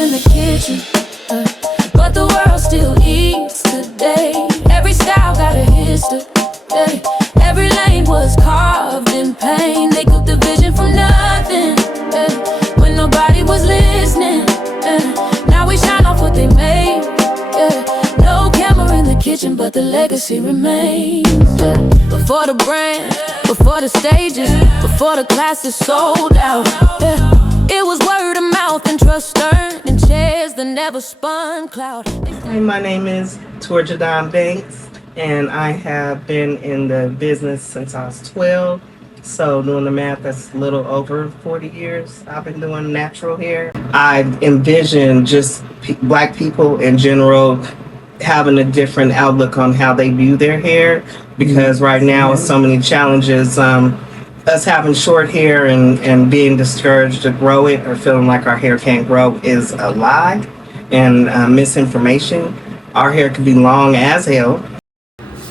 in the kitchen, but the world still eats today. Every style got a history. Every lane was carved in pain. They cooked the vision from nothing, when nobody was listening. Now we shine off what they made. No camera in the kitchen, but the legacy remains. Before the brand, before the stages, before the classes sold out. It was word of mouth and trust earned in chairs that never spun cloud. Hi, my name is Torjadon Banks, and I have been in the business since I was 12. So doing the math, that's a little over 40 years I've been doing natural hair. I envision just Black people in general having a different outlook on how they view their hair, because right now with so many challenges, us having short hair and being discouraged to grow it or feeling like our hair can't grow is a lie and misinformation. Our hair can be long as hell.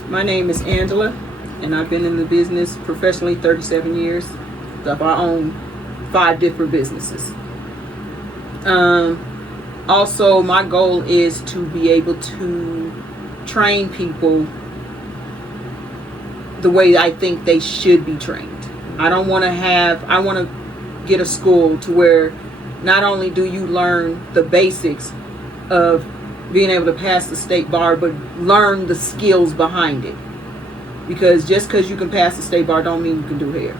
My name is Angela, and I've been in the business professionally 37 years. I own 5 different businesses. Also, my goal is to be able to train people the way I think they should be trained. I want to get a school to where not only do you learn the basics of being able to pass the state bar, but learn the skills behind it. Because just because you can pass the state bar don't mean you can do hair.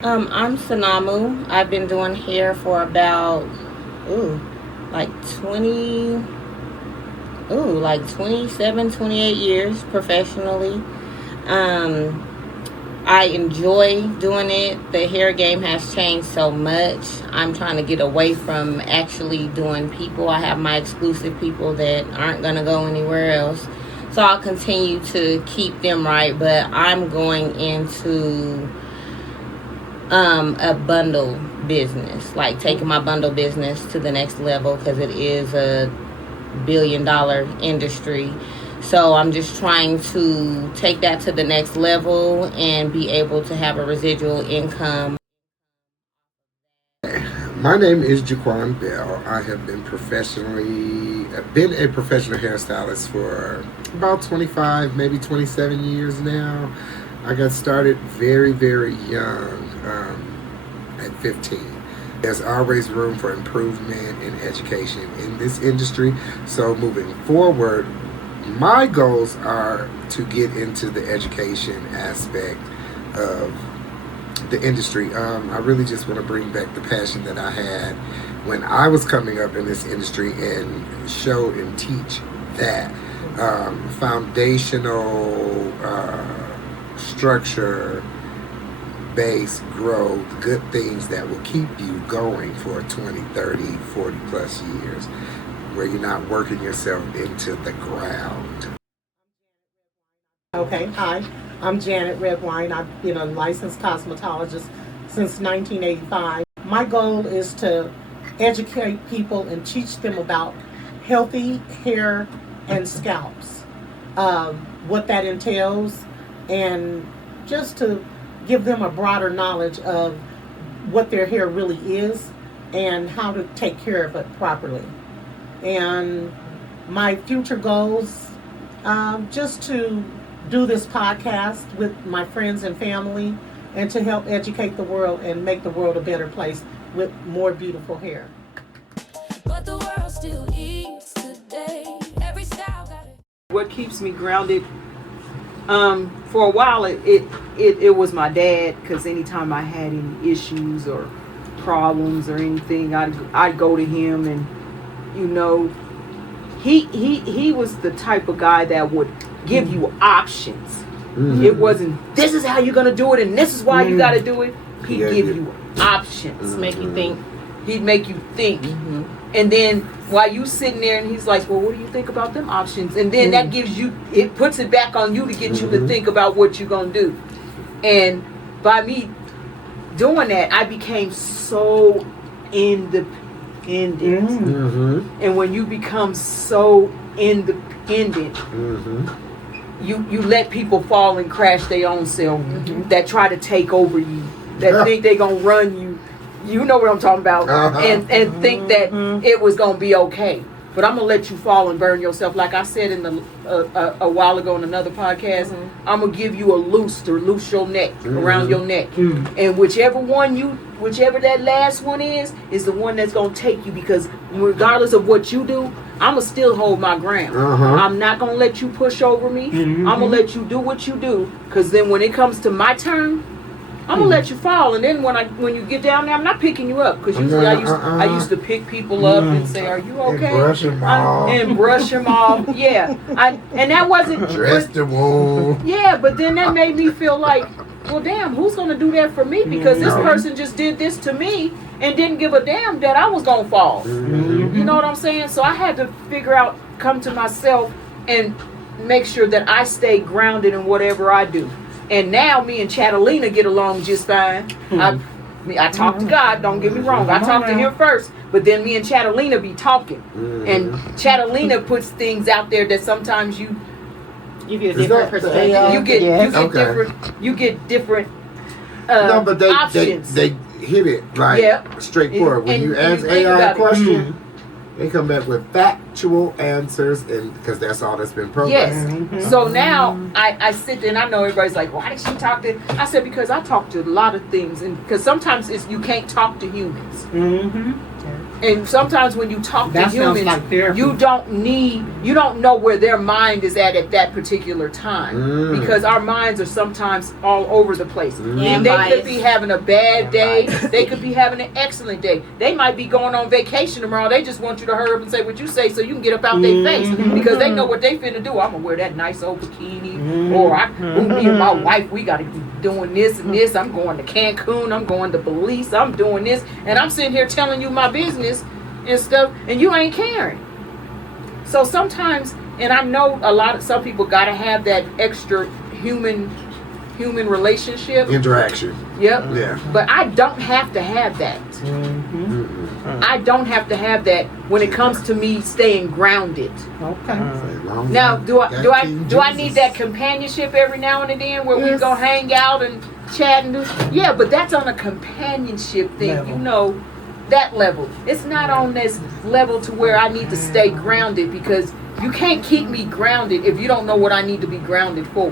I'm Sanamu. I've been doing hair for about 27, 28 years professionally. I enjoy doing it. The hair game has changed so much. I'm trying to get away from actually doing people. I have my exclusive people that aren't going to go anywhere else. So I'll continue to keep them right, but I'm going into a bundle business, like taking my bundle business to the next level, because it is a billion-dollar industry. So I'm just trying to take that to the next level and be able to have a residual income. My name is Jaquan Bell. I have been a professional hairstylist for about 25, maybe 27 years now. I got started very, very young, at 15. There's always room for improvement and education in this industry. So moving forward, my goals are to get into the education aspect of the industry. I really just want to bring back the passion that I had when I was coming up in this industry and show and teach that foundational structure, base, growth, good things that will keep you going for 20, 30, 40 plus years, where you're not working yourself into the ground. Okay, hi, I'm Janet Redwine. I've been a licensed cosmetologist since 1985. My goal is to educate people and teach them about healthy hair and scalps, what that entails, and just to give them a broader knowledge of what their hair really is and how to take care of it properly. And my future goals, just to do this podcast with my friends and family and to help educate the world and make the world a better place with more beautiful hair. But the world still eats today. Every style got it. What keeps me grounded, for a while it was my dad, because anytime I had any issues or problems or anything, I'd go to him, and he was the type of guy that would give you options. Mm-hmm. It wasn't, this is how you're gonna do it and this is why you gotta do it. He'd give you options. Make you think. He'd make you think. Mm-hmm. And then while you sitting there, and he's like, well, what do you think about them options? And then that gives you, it puts it back on you to get you to think about what you're gonna do. And by me doing that, I became so independent. Mm-hmm. And when you become so independent, you let people fall and crash their own self, that try to take over you, that think they're gonna run you. You know what I'm talking about, and think that it was gonna be okay. But I'm gonna let you fall and burn yourself. Like I said in the a while ago in another podcast, I'm gonna give you a loose your neck around your neck, and whichever that last one is the one that's gonna take you. Because regardless of what you do, I'm gonna still hold my ground. I'm not gonna let you push over me. I'm gonna let you do what you do. Because then when it comes to my turn, I'm gonna let you fall, and then when you get down there, I'm not picking you up, because usually I used to pick people up and say, "Are you okay?" And brush them off. Yeah, and that wasn't dress the wound. Yeah, but then that made me feel like, well, damn, who's gonna do that for me? Because this person just did this to me and didn't give a damn that I was gonna fall. You know what I'm saying? So I had to come to myself, and make sure that I stay grounded in whatever I do. And now me and Catalina get along just fine. I talk to God, don't get me wrong. I talk to him first, but then me and Catalina be talking. And Catalina puts things out there that sometimes you get a different perspective. You get different No, but options. they hit it straightforward. When you ask AI a question, they come back with factual answers, and because that's all that's been programmed. Yes. So now I sit there, and I know everybody's like, why did she talk to? I said, because I talk to a lot of things, and because sometimes you can't talk to humans. And sometimes when you talk to humans, you don't know where their mind is at that particular time. Because our minds are sometimes all over the place. And they could be having a bad day. They could be having an excellent day. They might be going on vacation tomorrow. They just want you to hurry up and say what you say so you can get up out their face. Because they know what they finna do. I'm going to wear that nice old bikini. Or me and my wife, we got to be doing this and this. I'm going to Cancun. I'm going to Belize. I'm doing this. And I'm sitting here telling you my business and stuff, and you ain't caring. So sometimes, and I know some people gotta have that extra human relationship Interaction. Yep. Yeah. But I don't have to have that. I don't have to have that when it comes to me staying grounded. Okay. Now, do I need that companionship every now and then where we go hang out and chat and do? Yeah, but that's on a companionship thing, you know. That level. It's not on this level to where I need to stay grounded, because you can't keep me grounded if you don't know what I need to be grounded for.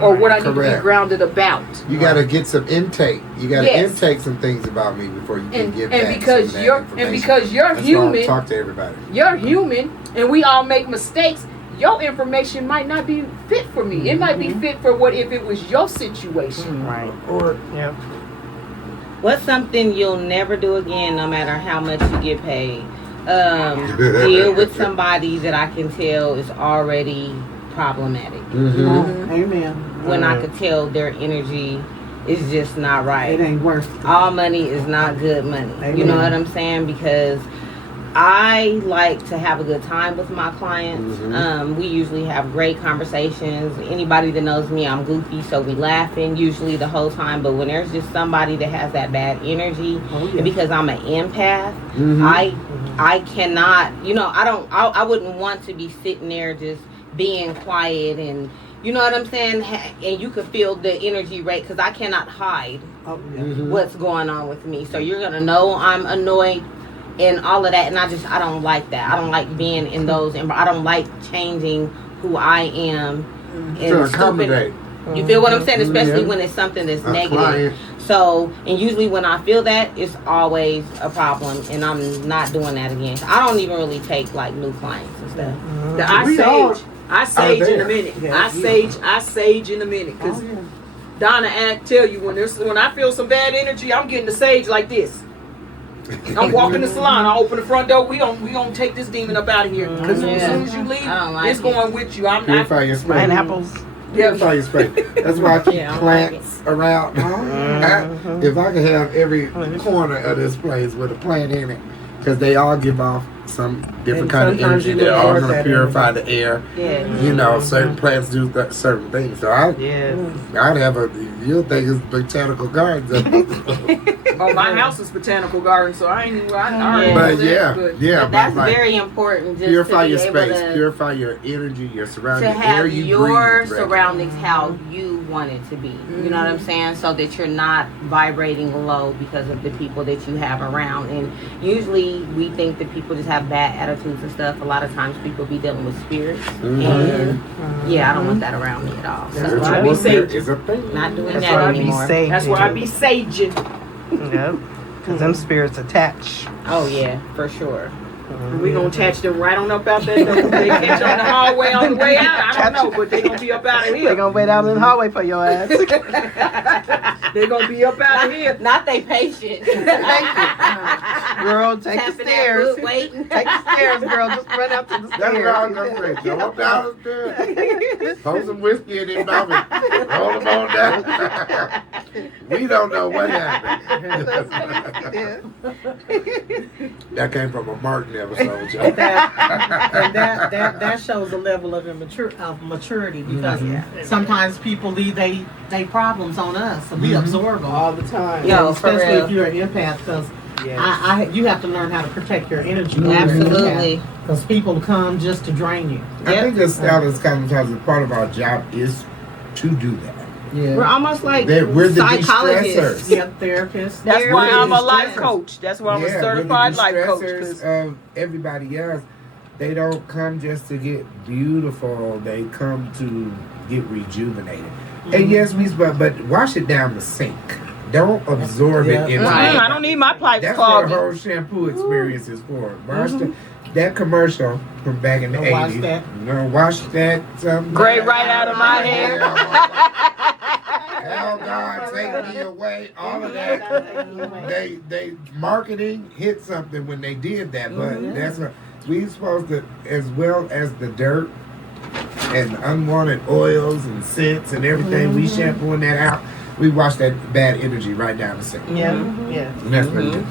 Or what I need to be grounded about. You got to get some intake. You got to intake some things about me before you can give back because some you're information. because you're That's human. why I talk to everybody. You're human, and we all make mistakes. Your information might not be fit for me. It might be fit for what if it was your situation. Right. Or What's something you'll never do again, no matter how much you get paid? Deal with somebody that I can tell is already problematic. Amen. When I could tell their energy is just not right. It ain't worth it. All money is not good money. Amen. You know what I'm saying? Because I like to have a good time with my clients. We usually have great conversations. Anybody that knows me, I'm goofy, so we laughing usually the whole time. But when there's just somebody that has that bad energy, and because I'm an empath, I cannot, I wouldn't want to be sitting there just being quiet, and you know what I'm saying? And you could feel the energy rate, because I cannot hide what's going on with me. So you're going to know I'm annoyed and all of that, and I don't like that. I don't like being in those, and I don't like changing who I am. To accommodate. You feel what I'm saying? Especially when it's something that's negative. Client. So, and usually when I feel that, it's always a problem, and I'm not doing that again. I don't even really take like new clients and stuff. I sage in a minute. I sage in a minute, because Donna tell you when I feel some bad energy, I'm getting the sage like this. I'm walking the salon. I open the front door. We gonna take this demon up out of here. Because as soon as you leave, it's going with you. I'm not. Purify your spray. pineapples. Purify your spray. That's why I keep plants around. If I could have every corner of this place with a plant in it, because they all give off some different And kind of sometimes energy. you They're look all towards going to that purify the air. Yeah. You know, certain plants do certain things. So Yes. I'd have you'll think it's botanical gardens. Oh, my house is botanical garden, so I ain't even. I already Yeah. know But that, yeah, but- yeah. But that's like, very important. Just purify to your be able space, to, purify your energy, your to surroundings, the air have you your breathe. surroundings how you want it to be. You know what I'm saying? So that you're not vibrating low because of the people that you have around. And usually we think that people just have bad attitudes and stuff. A lot of times people be dealing with spirits. And yeah, I don't want that around me at all. That's So why I Spiritual be warfare safe. is a thing. not doing That's that why I be anymore. safe. That's why I be saging. Yep. Because them spirits attach. Oh yeah, for sure. We gonna attach them right on up out there. They catch on the hallway on the way out. I don't know, but they gonna be up out of They're here. going to wait out in the hallway for your ass. They gonna be up out of here. Not they patient. Girl, take the Tapping that stairs. foot, waiting. Take the stairs, girl. Just run out to the That's what I was stairs. going to say. Jump down the stairs. Pour some whiskey in their mouth and roll them on down. We don't know what happened. That came from a Martin episode, y'all. And that shows a level of maturity because sometimes people leave they problems on us and we absorb them. All the time. Yo, for especially real. if you're an empath, because Yes. you have to learn how to protect your energy. Absolutely. Because people come just to drain you. I think this style is kind of a part of our job is to do that. Yeah. We're almost like We're the psychologists. de-stressors. Yep, therapist. That's There why it I'm a is. life coach. That's why I'm a certified life coach. We're the 'cause- de-stressors of everybody else. They don't come just to get beautiful. They come to get rejuvenated. And yes, but wash it down the sink. Don't absorb it into I don't need my pipes That's what the clogged. whole shampoo experience is for. Wash that commercial from back in the Don't wash 80s. that. No, wash that. Gray right out of my hair. Hell, God, take me away. All of that. They marketing hit something when they did that, but that's what we supposed to, as well as the dirt and unwanted oils and scents and everything. We shampooing that out. We wash that bad energy right down the sink. Yeah. Yeah. And that's what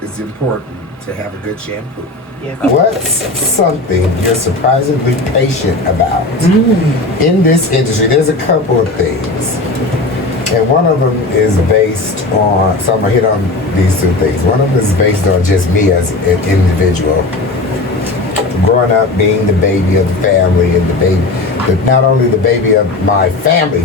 it's important to have a good shampoo. Yes. What's something you're surprisingly patient about in this industry? There's a couple of things. And one of them is based on, so I'm going to hit on these two things. One of them is based on just me as an individual. Growing up, being the baby of the family and not only the baby of my family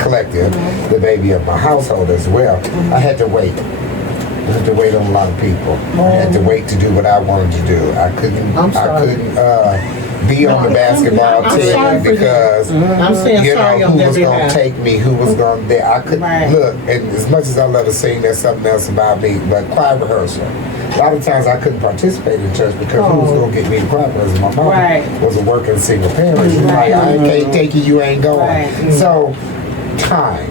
collective, the baby of my household as well. I had to wait. I had to wait on a lot of people. I had to wait to do what I wanted to do. I couldn't be on the basketball I'm team sorry for you. because I'm saying sorry who on their was going to behalf. take me, who was going to. I couldn't Right. look. And as much as I love to sing, there's something else about me. But choir rehearsal. A lot of times I couldn't participate in church because who was going to get me to choir rehearsal? My mom Right. was a working single parent. She's Right. like, I can't take you. You ain't going. Right. So, time.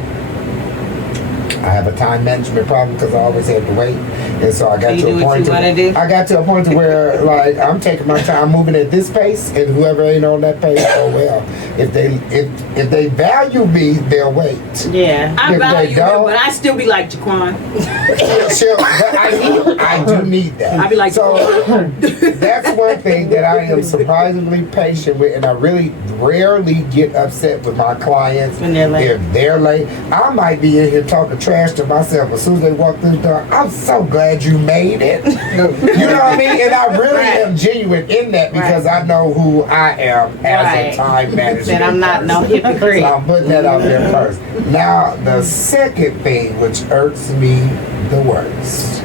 I have a time management problem because I always have to wait, and so I got You to do a what point. you wanna do? I got to a point to where like I'm taking my time, moving at this pace, and whoever ain't on that pace, oh well. If they value me, they'll wait. Yeah. I If they value don't- it, but I still be like Jaquan. Sure, but I do need that. I be like, so that's one thing that I am surprisingly patient with, and I really rarely get upset with my clients When they're late. if they're late. I might be in here talking trash to myself as soon as they walk through the door. I'm so glad you made it. You know what I mean? And I really am genuine in that because I know who I am as Right. a time manager. That I'm not no person. hypocrite. So I'm putting that out there first. Now, the second thing which irks me the worst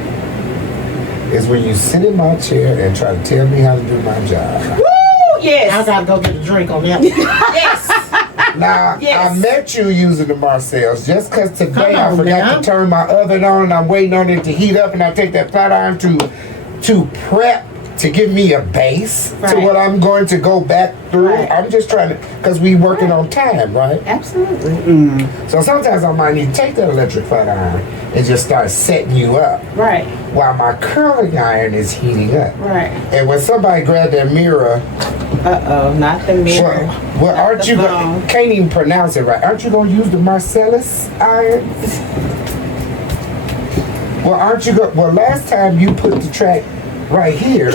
is when you sit in my chair and try to tell me how to do my job. I yes. gotta go get a drink on that. Yes. Now, Yes. I met you using the Marcells just because today I Come on, forgot man. to turn my oven on and I'm waiting on it to heat up and I take that flat iron to prep to give me a base to Right. what I'm going to go back through. Right. I'm just trying to, because we working on time, right? Absolutely. So sometimes I might need to take that electric flat iron and just start setting you up Right. while my curling iron is heating up. Right. And when somebody grab that mirror, Not the mirror. well, aren't the you phone. can't even pronounce it right. Aren't you gonna use the Marcellus iron? Well, aren't you well, last time you put the track right here,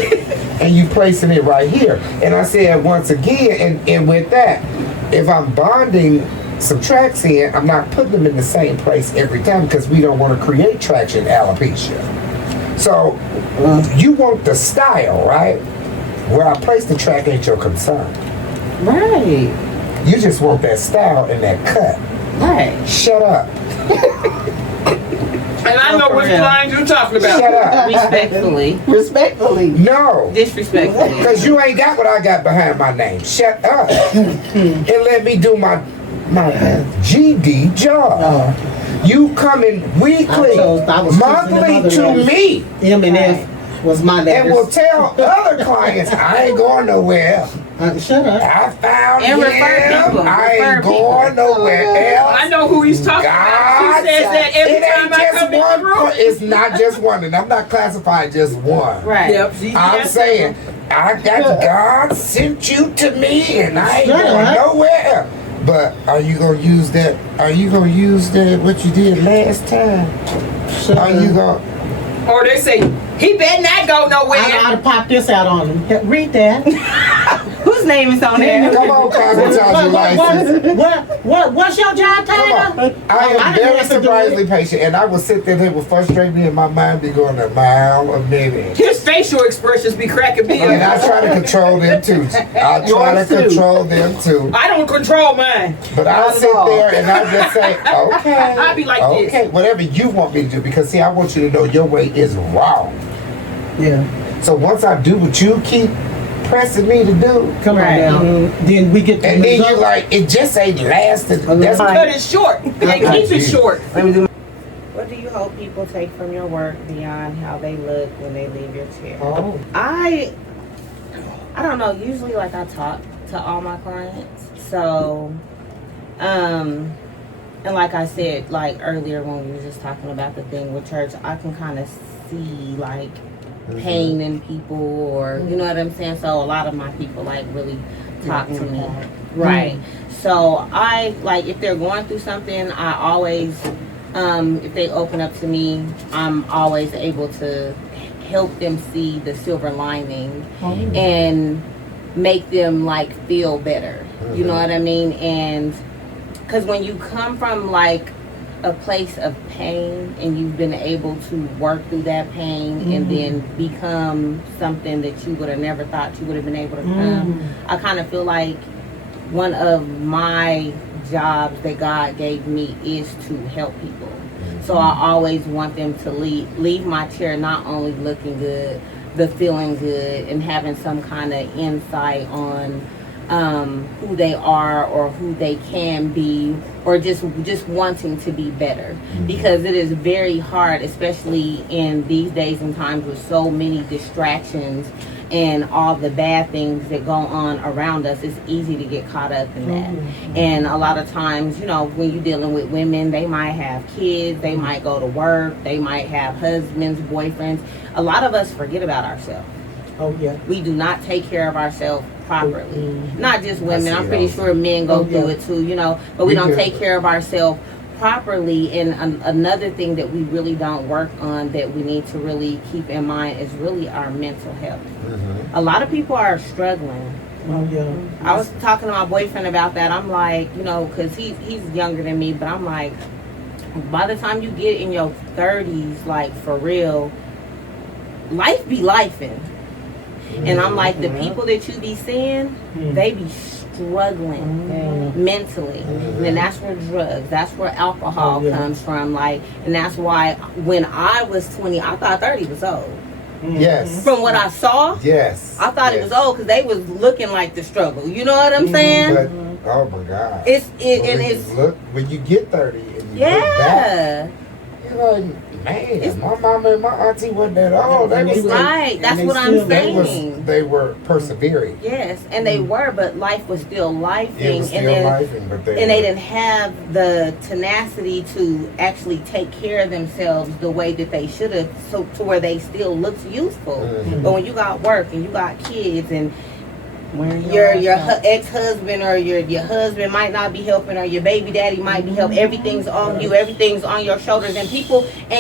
and you placing it right here. And I said once again, and with that, if I'm bonding some tracks in, I'm not putting them in the same place every time because we don't want to create traction alopecia. So you want the style, right? Where I place the track ain't your concern. Right. You just want that style and that cut. Right. Shut up. And I know which lines you're talking about. Shut up. Respectfully. Respectfully. No. Disrespectfully. Because you ain't got what I got behind my name. Shut up. And let me do my GD job. You coming weekly, monthly to me. M&F was my letters. And will tell other clients, I ain't going nowhere. Shut up. I found And him. refer people. I ain't Refer going nowhere else. I know who he's talking about. She says that every time I come in the room. It's not just one, and I'm not classifying just one. Right. Yep. I'm saying, I got God sent you to me, and I ain't going nowhere. But are you gonna use that? Are you gonna use that what you did last time? Are you gonna? Or they say, he better not go nowhere. I gotta pop this out on him. Read that. Whose name is on there? Come on, cosmetology license. What's your job Come title? on. I am very surprisingly patient, and I will sit there and it will frustrate me, and my mind be going a mile a minute. His facial expressions be cracking me And I up. try to control them too. I try to control them too. I don't control mine. But I'll sit there and I'll just say, okay. I'll be like this. Okay, whatever you want me to do, because see, I want you to know your way is wrong. Yeah. So once I do what you keep pressing me to do, Come on now. Then we get to and the then you result. like, it just ain't lasted. That's Cut it short and keep it short. What do you hope people take from your work beyond how they look when they leave your chair? Oh. I don't know. Usually, like, I talk to all my clients. So, and like I said, like earlier when we were just talking about the thing with church, I can kind of see like pain in people, or you know what I'm saying. So a lot of my people like really talk to me, right? So I like if they're going through something, I always, if they open up to me, I'm always able to help them see the silver lining and make them like feel better. You know what I mean? And because when you come from like a place of pain and you've been able to work through that pain and then become something that you would have never thought you would have been able to become, I kind of feel like one of my jobs that God gave me is to help people. So I always want them to leave my chair not only looking good, but feeling good and having some kind of insight on who they are or who they can be, or just wanting to be better. Because it is very hard, especially in these days and times with so many distractions and all the bad things that go on around us. It's easy to get caught up in that. And a lot of times, you know, when you're dealing with women, they might have kids, they might go to work, they might have husbands, boyfriends. A lot of us forget about ourselves. Oh yeah. We do not take care of ourselves properly. Not just women. I'm it pretty also. sure men go through it too, you know, but we We don't do. take care of ourselves properly. And another thing that we really don't work on that we need to really keep in mind is really our mental health. A lot of people are struggling. Oh yeah. I was talking to my boyfriend about that. I'm like, you know, because he's younger than me, but I'm like, by the time you get in your 30s, like for real, life be lifing. And I'm like, the people that you be seeing, they be struggling mentally. And that's where drugs, that's where alcohol comes from. Like, and that's why when I was 20, I thought 30 was old. Yes. From what I saw, Yes. I thought it was old because they was looking like the struggle. You know what I'm saying? But, oh my God. When you get 30 and you look back, you're like, man, my mama and my auntie wasn't that old. They was right. That's what I'm saying. They were persevering. Yes, and they were, but life was still lifing. It was still lifing, but they didn't have the tenacity to actually take care of themselves the way that they should have, so to where they still looked youthful. But when you got work and you got kids and your ex-husband or your husband might not be helping, or your baby daddy might be helping, everything's on you, everything's on your shoulders, and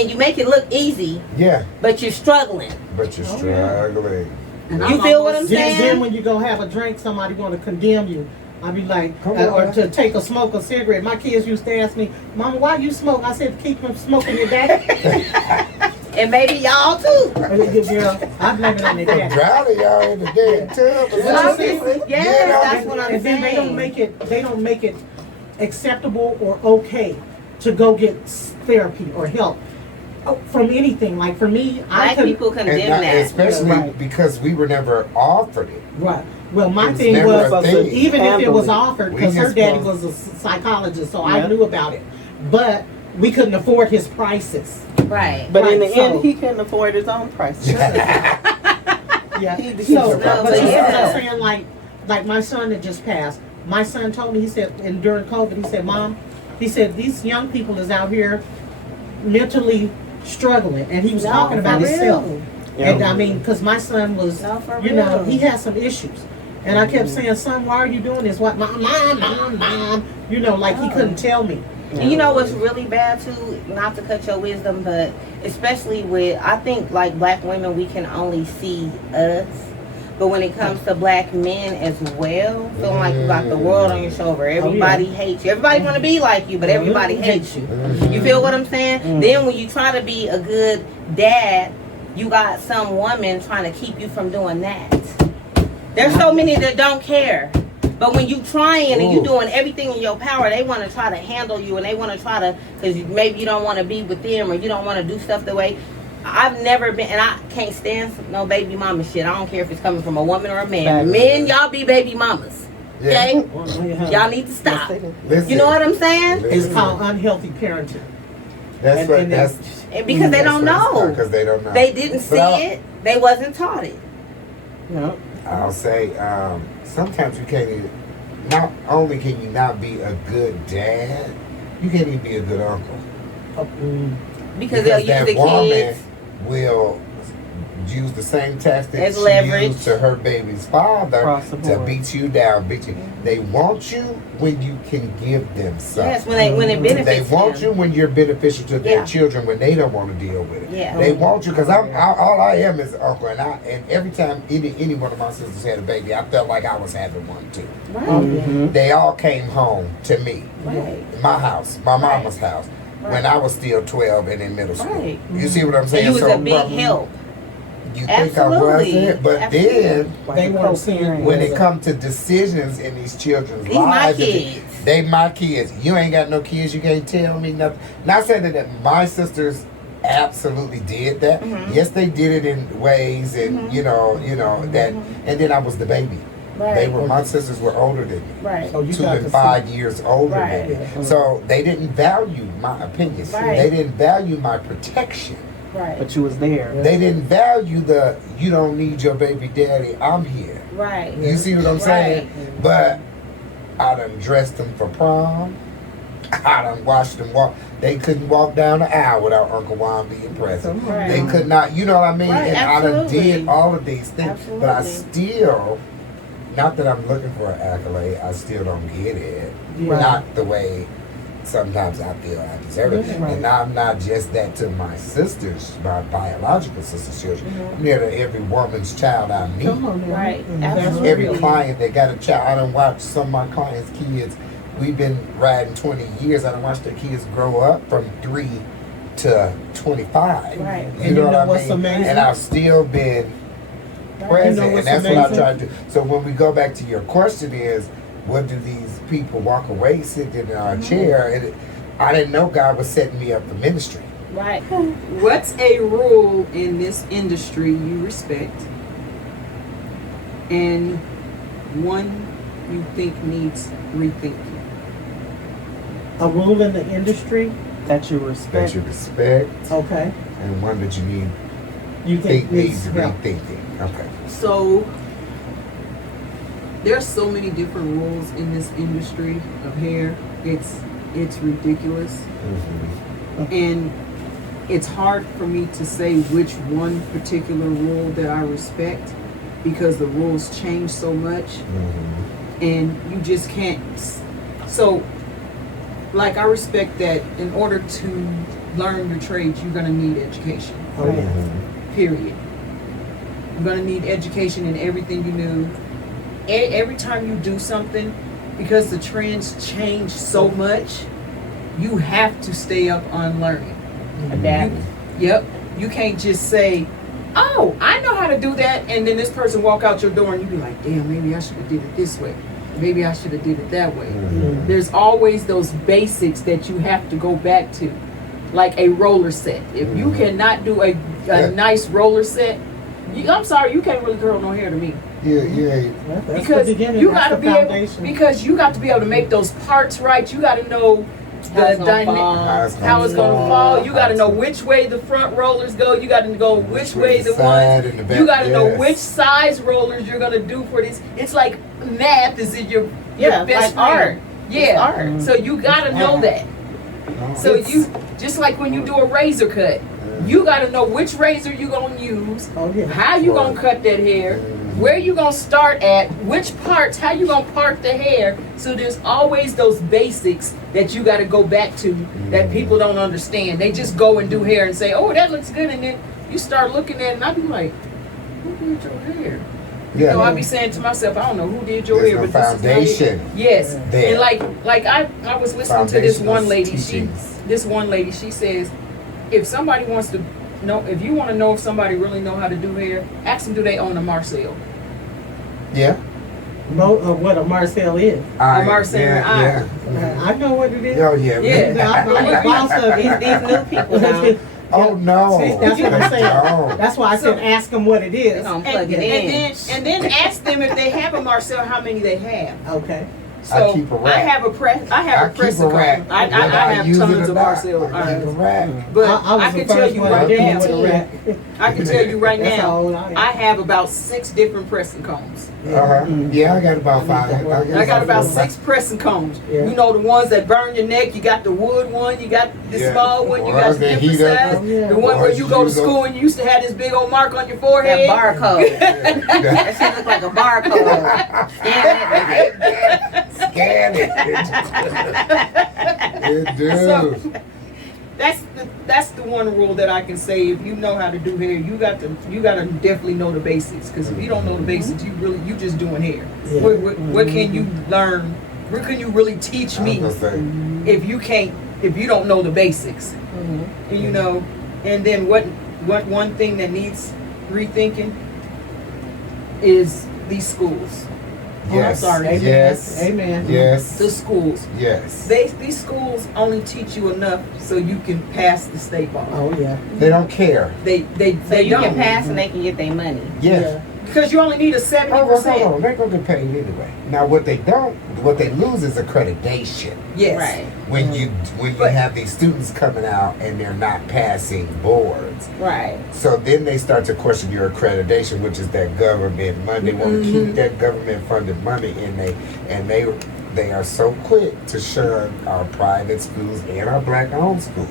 you make it look easy, but you're struggling. But you're struggling. And You feel what I'm Then saying? when you go have a drink, somebody going to condemn you. I'll be like, Come or on. to take a smoke a cigarette. My kids used to ask me, Mama, why you smoke? I said, keep from smoking your daddy. And maybe y'all too. Girl, I blame it on their From daddy. drowning y'all in the damn tub. or Well, something. Yes, that's what I'm And then saying. they don't make it acceptable or okay to go get therapy or help from anything. Like for me, I Black could people condemn And not, that. especially Right. because we were never offered it. right. Well, my It's thing never was a thing. even if it was Handle it. offered, We because her just daddy supposed- was a psychologist, so Yeah. I knew about it. But we couldn't afford his prices. Right. But in Right, the so- end, he couldn't afford his own price. Yeah. He- So, No, but you yeah. know what I'm saying? Like my son that just passed. My son told me, he said, and during COVID, he said, Mom, he said, these young people is out here mentally struggling. And he was No, talking about for himself. real. And I mean, because my son was, No, for you know, real. he had some issues. And I kept saying, son, why are you doing this? What, mom, you know, like he couldn't tell me. And you know what's really bad too, not to cut your wisdom, but especially with, I think like black women, we can only see us. But when it comes to black men as well, feeling like you got the world on your shoulder, everybody hates you. Everybody want to be like you, but everybody hates you. You feel what I'm saying? Then when you try to be a good dad, you got some woman trying to keep you from doing that. There's so many that don't care. But when you trying and you doing everything in your power, they want to try to handle you and they want to try to, because maybe you don't want to be with them or you don't want to do stuff the way. I've never been, and I can't stand no baby mama shit. I don't care if it's coming from a woman or a man. Men, y'all be baby mamas. Okay? Y'all need to stop. Listen, You know what I'm saying? It's listen. called unhealthy parenting. That's and- what and that's And because they don't know. because they don't know. They didn't see it. They wasn't taught it. Yeah. I'll say sometimes you can't even. Not only can you not be a good dad, you can't even be a good uncle. Because they'll use that the woman kids. will use the same tactics As she leverage. used to her baby's father Across the to board. beat you down, beat you. They want you when you can give them something. Yes, when it They benefits want you them. when you're beneficial to their Yeah. children when they don't want to deal with it. Yeah. They want you because all I am is an uncle, and every time any one of my sisters had a baby, I felt like I was having one too. Right. They all came home to me, Right. my house, my mama's house, when I was still 12 and in middle school. Right. You see what I'm And saying? you was a big from- help. You think I Absolutely. wasn't, but Absolutely. then They weren't seeing when it comes to decisions in these children's These my lives, kids. they my kids. You ain't got no kids. You can't tell me nothing. Not saying that my sisters absolutely did that. Mm-hmm. Yes, they did it in ways, and you know that. And then I was the baby. Right. They were my sisters were older than me. Right. So you 2 got and to 5 years older Right. than me. So they didn't value my opinions. Right. They didn't value my protection. Right. But you was there. They didn't value the you don't need your baby daddy, I'm here. Right. You see what I'm saying? But I done dressed them for prom. I done watched them walk. They couldn't walk down the aisle without Uncle Juan being present. Right. They could not, you know what I mean? Right, And I done absolutely. did all of these things. But I Absolutely. still, not that I'm looking for an accolade, I still don't get it. Right. Not the way sometimes I feel I deserve it. Right. And I'm not just that to my sisters, my biological sisters' children. I'm near to every woman's child I meet. Come on now. Right. That's Absolutely. Every client that got a child, I done watched some of my clients' kids. We've been riding 20 years. I done watched their kids grow up from 3 to 25. Right. You And know what I what's mean? amazing? And I've still been present, and what's that's what I amazing? try to do. So when we go back to your question is, what do these people walk away sitting in our chair? And I didn't know God was setting me up for ministry. Right. What's a rule in this industry you respect and one you think needs rethinking? A rule in the industry, That you That respect. you respect, okay. and one that you You think needs help. rethinking. Okay. So there's so many different rules in this industry of hair. It's ridiculous. And it's hard for me to say which one particular rule that I respect because the rules change so much and you just can't. So like I respect that in order to learn your trade you're going to need education, period. You're gonna need education in everything you do. Every time you do something, because the trends change so much, you have to stay up on learning. Adapt. Yep. You can't just say, "Oh, I know how to do that," and then this person walk out your door and you be like, "Damn, maybe I should have did it this way. Maybe I should have did it that way." There's always those basics that you have to go back to, like a roller set. If you cannot do a nice roller set, I'm sorry, you can't really curl no hair to me. Yeah. That's Because the beginning, you that's got to the be able, foundation. because you got to be able to make those parts right. You got to know How it's the gonna dynamic, fall. how it's going to fall. You got to know which way the front rollers go. You got to know which way the side ones. and the back, You got to know yes. which size rollers you're going to do for this. It's like math is in your Yeah, best like friend. art. Yeah, It's art. so you got to know that. So you just like when you do a razor cut, you got to know which razor you gonna use, Oh, yeah. how you gonna cut that hair, where you gonna start at, which parts, how you gonna part the hair. So there's always those basics that you got to go back to that people don't understand. They just go and do hair and say, "Oh, that looks good," and then you start looking at it, and I be like, "Who did your hair?" Yeah. So I be saying to myself, I don't know who did your There's hair, no but this foundation is my hair. Yes, there. and like I was listening to this one Foundational lady. teachings. This one lady, she says, if somebody wants to know, if you want to know if somebody really know how to do hair, ask them, do they own a Marcel? Yeah. What a Marcel is. Marcel Yeah. I know what it is. Oh yeah. Yeah. I'm the boss of These new people now. Oh no. See, that's what I'm saying. Oh. That's why I said ask them what it They is. gonna plug it in. And then ask them if they have a Marcel, how many they have. Okay. So I keep a rack. I have a press. I have a keep pressing a rack. comb. I Whether have use it tons or of not, Marcel I keep a irons. rack. But I was I the can tell first you one right to do now. with a rack. I can tell you right That's all now. I am. I have about 6 different pressing combs. Yeah, I got about 5. I got about 6 pressing combs. Yeah. You know the ones that burn your neck. You got the wood one. You got the Yeah. small one. You got Ones the that different heat up. size. Oh, yeah. The one where Ones you you go to use up. school and you used to have this big old mark on your forehead. That barcode. That shit look like a barcode. Scan it. It do. So, that's the one rule that I can say. If you know how to do hair, you got to definitely know the basics. Because if you don't know the basics, you just doing hair. Yeah. What can you learn? Where can you really teach me I was gonna say, if you don't know the basics? And, you know, and then what one thing that needs rethinking is these schools. yes, sorry. Amen. yes, Amen. yes, The schools. yes. These schools only teach you enough so you can pass the state bar. Oh yeah. They don't care. They So you don't. can pass and they can get their money. Yeah. Because you only need a 70%. Oh, they're gonna get paid anyway. Now, what they lose is accreditation. Yes. Right. When you But- have these students coming out and they're not passing boards, Right. so then they start to question your accreditation, which is that government money. They want to keep that government funded money, and they are so quick to shun our private schools and our black-owned schools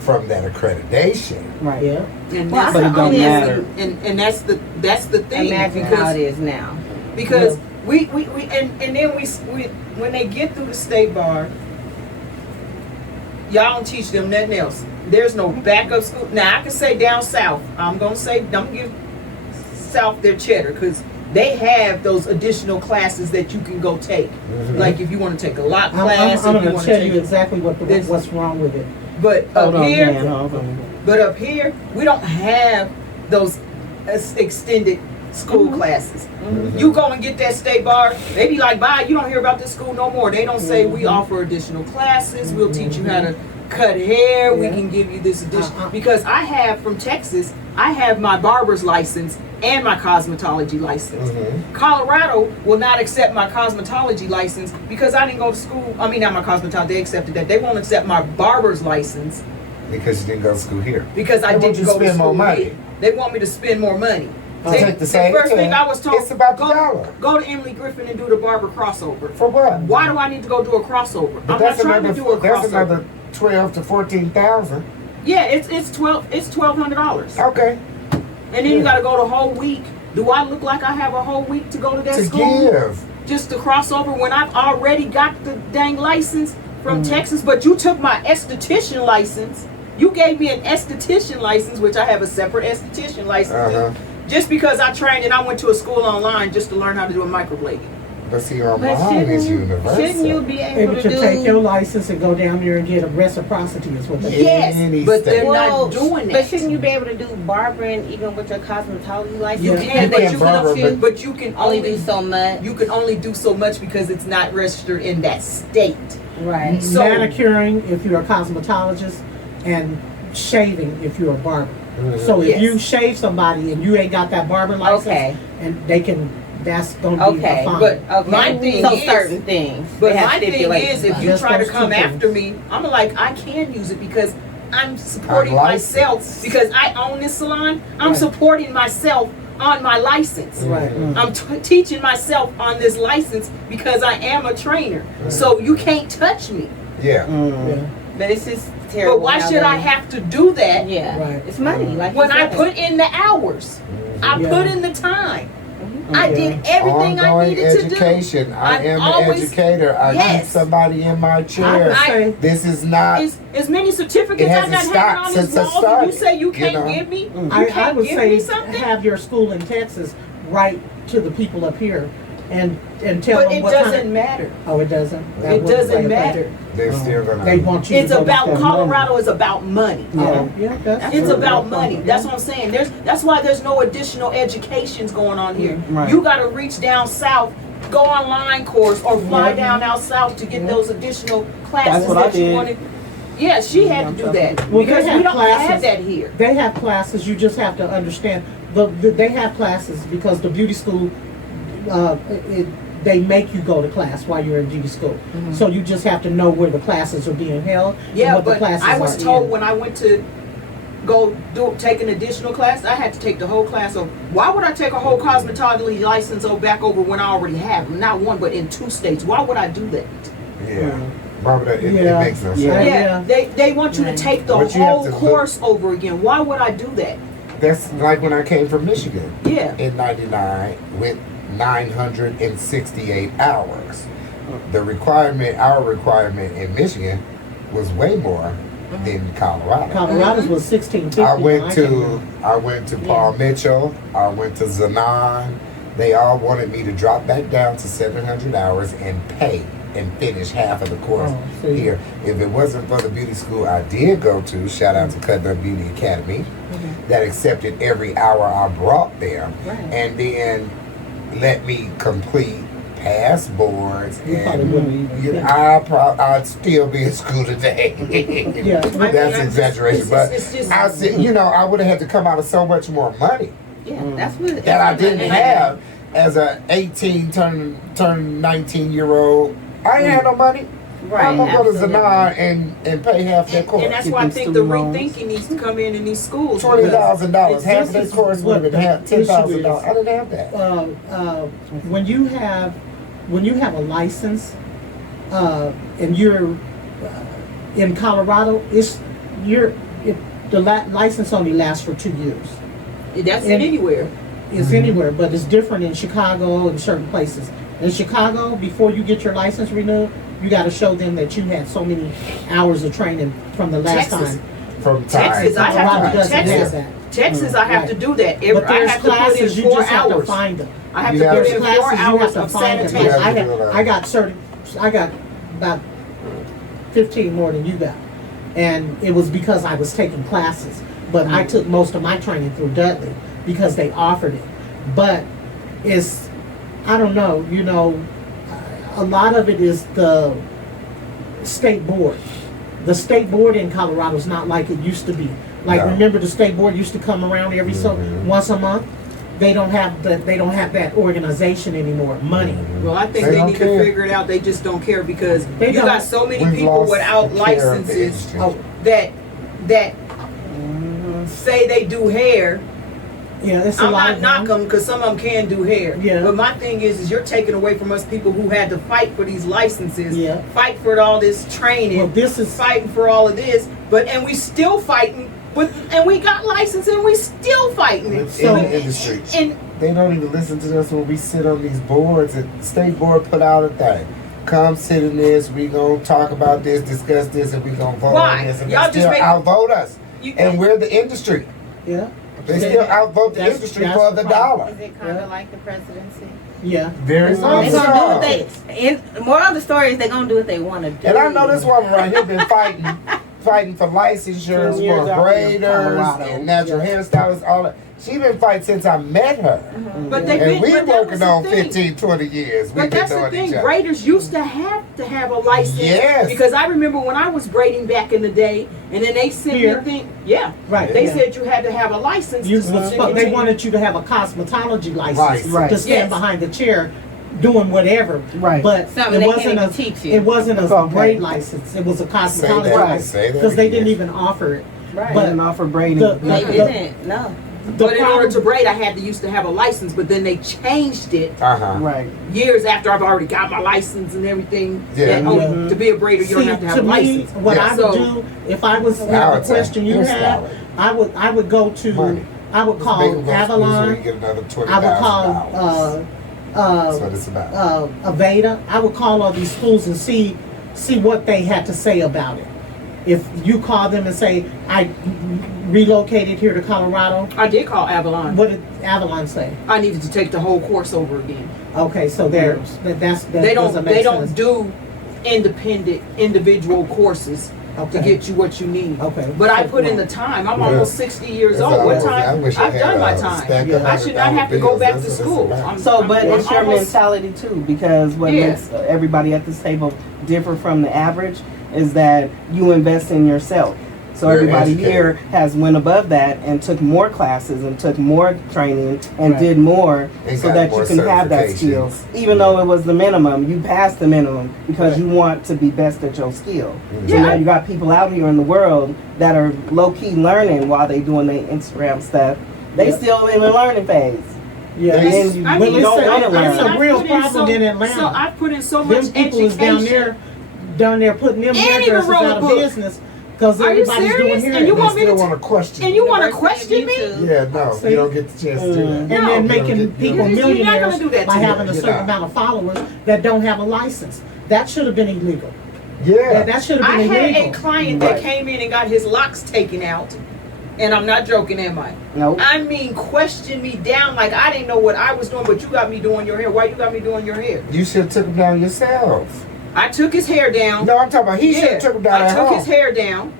from that accreditation. Right. Yeah. And Well, that's I the can only only and that's the thing. imagine because, how it is now. Because we and then we when they get through the state bar, y'all don't teach them nothing else. There's no backup school. Now I can say down south. I'm gonna give South their cheddar because they have those additional classes that you can go take. Like if you want to take a lot class, I'm if you going to want tell to you take. exactly what's wrong with it. But Hold up on, here, Dan. Hold on. But up here, we don't have those extended school classes. You go and get that state bar, they be like, bye, you don't hear about this school no more. They don't say we offer additional classes, we'll teach you how to cut hair, we can give you this additional. Because I have, from Texas, I have my barber's license and my cosmetology license. Colorado will not accept my cosmetology license because I didn't go to school. I mean, not my cosmetology, they accepted that. They won't accept my barber's license Because you didn't go to school here. because I They want didn't you to go to spend more school money. here. They want me to spend more money. Take the same first thing time. I was told, It's about the dollar. go to Emily Griffin and do the barber crossover. For what? Why do I need to go do a crossover? But I'm not trying to do a that's crossover. another 12 to 14,000. Yeah, it's $1,200. Okay. And then you got to go the whole week. Do I look like I have a whole week to go to that To school? give. Just to cross over when I've already got the dang license from Texas, but you took my esthetician license. You gave me an esthetician license, which I have a separate esthetician license. just because I trained and I went to a school online just to learn how to do a microblading. But see, online is universal. Shouldn't you be able Able to to take your do? license and go down there and get a reciprocity is what they do. Yes, Any but they're state. not doing that. But shouldn't you be able to do barbering even with your cosmetology license? You can, You but can you barber, can, but you can only do so much. You can only do so much because it's not registered in that state. Right. So- Manicuring if you're a cosmetologist, and shaving if you're a barber. So if Yes. you shave somebody and you ain't got that barber license, Okay. and they can, that's gonna be Okay, a fine. But Okay. my thing so is, certain things. but they have my thing stipulations is, if on. you Just try to those come two things. after me, I'm like, I can use it because I'm supporting I'm licensed. myself because I own this salon. I'm Right. supporting myself on my license. Right. I'm teaching myself on this license because I am a trainer. So you can't touch me. Yeah. Yeah. But it's just terrible. But why how should they- I have to do that Yeah. Right. It's money. Like when you I said. put in the hours? I Yeah. put in the time. I Yeah. did everything I Ongoing needed to do. education. I I've am always- an educator. I need Yes. somebody in my I chair. would say, This is not. As many certificates It I hasn't got hanging stopped on since this I wall, and started, you say you you can't know? give me? You I can't would give say me something? have your school in Texas write to the people up here and tell But them it what doesn't kind of, matter. oh, it doesn't. That It wouldn't doesn't play a matter. factor. They're still gonna. They want you It's to go about with that Colorado is about money. money. Yeah, that's It's true. about money. That's what I'm saying. That's why there's no additional educations going on here. Right. You got to reach down south, go online course, or fly Yeah. down out south to get Yeah. those additional classes That's what I that you did. wanted. Yeah, she had to do that Well, they because we have don't have classes. that here. They have classes. You just have to understand. They have classes because the beauty school, they make you go to class while you're in beauty school. So you just have to know where the classes are being held. and Yeah, what the but classes I was are told in. when I went to take an additional class, I had to take the whole class. So why would I take a whole cosmetology license back over when I already have them? Not one, but in 2 states. Why would I do that? Yeah. Barbara, it Yeah. makes no sense. Yeah. Yeah, they want you to take the But you have whole to look- course over again. Why would I do that? That's like when I came from Michigan Yeah. in '99 with 968 hours. Our requirement in Michigan was way more than Colorado. Colorado's was 1650. I when went came to here. Paul Mitchell. I went to Zanon. They all wanted me to drop back down to 700 hours and pay and finish half of the course Oh, see. here. If it wasn't for the beauty school I did go to, shout out to Cut Up Beauty Academy, that accepted every hour I brought them, Right. and then let me complete past boards. You probably And wouldn't even. I'd still be in school today. Yeah. That's exaggeration, but it's just I said, I would have had to come out of so much more money Yeah, that's what. that I didn't have as a 18 turn 19-year-old. I ain't had no money. Right. I'm gonna go to absolutely. Zanon and pay half that course. and that's why I think the rethinking needs to come in these schools. $20,000. Half of This that is course what would have been the issue $10,000. is. I didn't have that. When you have a license, and you're in Colorado, license only lasts for 2 years. That's And- anywhere. It's anywhere, but it's different in Chicago and certain places. In Chicago, before you get your license renewed, you got to show them that you had so many hours of training from the last Texas. time. From time Texas, to I have to Colorado do doesn't Texas. have that. Texas, I have Right. to do that. But I there's have to put classes in you 4 just have to hours. find them. I have You to have put to- in 4 Classes you hours have to of find them. sanitation. You have to do that. I got about 15 more than you got, and it was because I was taking classes. But I took most of my training through Dudley because they offered it. But I don't know, a lot of it is the state board. The state board in Colorado is not like it used to be. Like, No. remember the state board used to come around once a month? They don't have that organization anymore. Money. Well, I think They they don't need care. to figure it out. They just don't care because They you don't. got so many We've people lost without the care of the licenses industry. Oh, that say they do hair. yeah, it's a I'm lot not of knocking them because some of them can do hair. Yeah. But my thing is you're taking away from us people who had to fight for these licenses, Yeah. fight for all this training, Well, this is fighting for all of this, and we still fighting. And we got license and we still fighting it. It's in the industry. And They don't even listen to us when we sit on these boards. And the state board put out a thing. Come sit in this. We gonna talk about this, discuss this, and we gonna vote Why? on this. And Y'all they just still make- outvote us. you, And we're the industry. yeah. They still outvote the industry for the dollar. Is it kind of like the presidency? Yeah. Very It's much They're gonna do so. what they. Moral of the story is they're gonna do what they want to do. And I know this woman right here been fighting for licensures 10 years for out here in braiders Colorado. and natural hairstylists, all that. She been fighting since I met her. But they've And been, we but that was working the on thing. 15, 20 years. We've But been that's the knowing thing. each other. Braiders used to have a license. Yes. Because I remember when I was braiding back in the day, and then they sent me Here. a thing. Yeah. Right. They yeah. said you had to have a license. You to was, continue. they wanted you to have a cosmetology license Right. to stand Yes. behind the chair doing whatever. Right. But Something it they wasn't can't a even teach you. It wasn't a Okay. braid license. It was a cosmetology that, license say that because they again. didn't even offer it. Right. But Didn't offer braiding. They didn't. No. the But in order to problem- braid, I had to used to have a license. But then they changed it Right. years after I've already got my license and everything. Yeah. That, oh, to be a braider, you don't have to have a me, license. what Yeah. I would So- do if I was Now the it's a question you had, hairstyle. I would go to Money. I would It's call big enough schools where you Avalon. get another I would call That's what it's about. Aveda. I would call all these schools and see what they had to say about it. If you call them and say, I relocated here to Colorado, I did call Avalon. what did Avalon say? I needed to take the whole course over again. Okay, so that They doesn't make they don't sense. do independent individual courses Okay. to get you what you need. Okay. But I put in the time. I'm almost 60 years That's old. all I What was- I time? wish I I've had done my a time. stack of Yeah. I should not have to go bills. back That's to what it's school. about. So, but I'm it's your almost- mentality too, because what Yeah. makes everybody at this table differ from the average is that you invest in yourself. So Very everybody educated. here has went above that and took more classes and took more training and Right. did more And so got that more you can have that skill. certifications. Even though it was the minimum, you passed the minimum because Right. you want to be best at your skill. So Yeah. now you got people out here in the world that are low key learning while they doing their Instagram stuff. They Yeah. still in the learning phase. Yeah, And it's- then you, I when mean, you don't it's- want to I learn. mean, it's a real I've put in problem in Atlanta. So I've put in so much them people is education. down there putting them And even hairdressers wrote a out of book. business because Are you everybody's doing serious? hair. And you They want me still to want to question. And you want to University question of me? YouTube. Yeah, no, See? you don't get the chance to do that. and No. then You don't making get- people You're not millionaires gonna do that by to me. having a You're certain not. amount of followers that don't have a license. That should have been illegal. Yeah. That should have I been had illegal. a client that Right. came in and got his locks taken out. And I'm not joking, am I? Nope. I mean, question me down like I didn't know what I was doing, but you got me doing your hair. Why you got me doing your hair? You should have took him down yourself. I took his hair down. No, I'm talking about he should Yeah, have took him down I at took home. his hair down.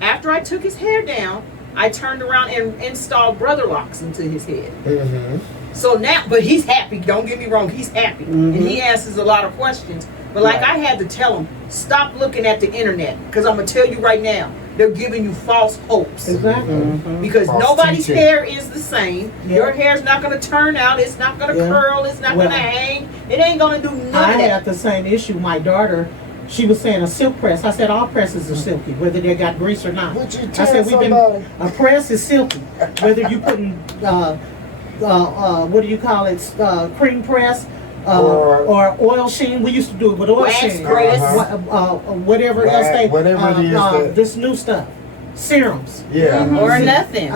After I took his hair down, I turned around and installed brother locks into his head. Mm-hmm. So now, but he's happy. Don't get me wrong, he's happy, and he answers a lot of questions. But like Right. I had to tell him, stop looking at the internet, because I'm gonna tell you right now, they're giving you false hopes. Exactly. Because False nobody's teaching. hair is the same. Yeah. Your hair's not gonna turn out. It's not gonna Yeah. curl. It's not Well, gonna hang. It ain't gonna do none I of that. had the same issue. My daughter, she was saying a silk press. I said all presses are silky, whether they got grease or not. Would you I tell said somebody? a press is silky, whether you putting what do you call it, cream press. Or oil sheen. We used to do it with oil Wax sheen. press. Whatever Wax, else they, whatever it is that- this new stuff, serums. Yeah. Or nothing.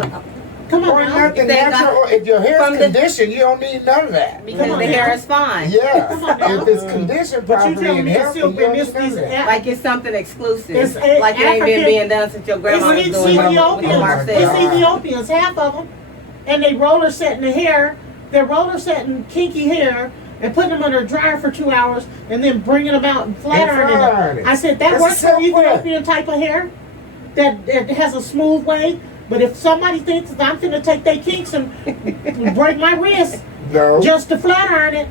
Come Or on, now. nothing They got- natural. If your hair's from the- conditioned, you don't need none of that. Because Come on the now. hair is fine. Yeah. Come on now. If it's conditioned But you properly telling and me it's healthy, you silk don't and this need none of is that. Like it's something exclusive. It's like it ain't been African- being done since your grandma was It's doing it with Ethiopians. Marcel. It's Ethiopians, half of them, and they roller setting the hair. They're roller setting kinky hair and putting them under a dryer for 2 hours, and then bringing them out and flat And ironing flat them. ironing. I said that That's works for a silk press. Ethiopian type of hair that has a smooth way. But if somebody thinks that I'm finna take their kinks and break my wrist No. just to flat iron it,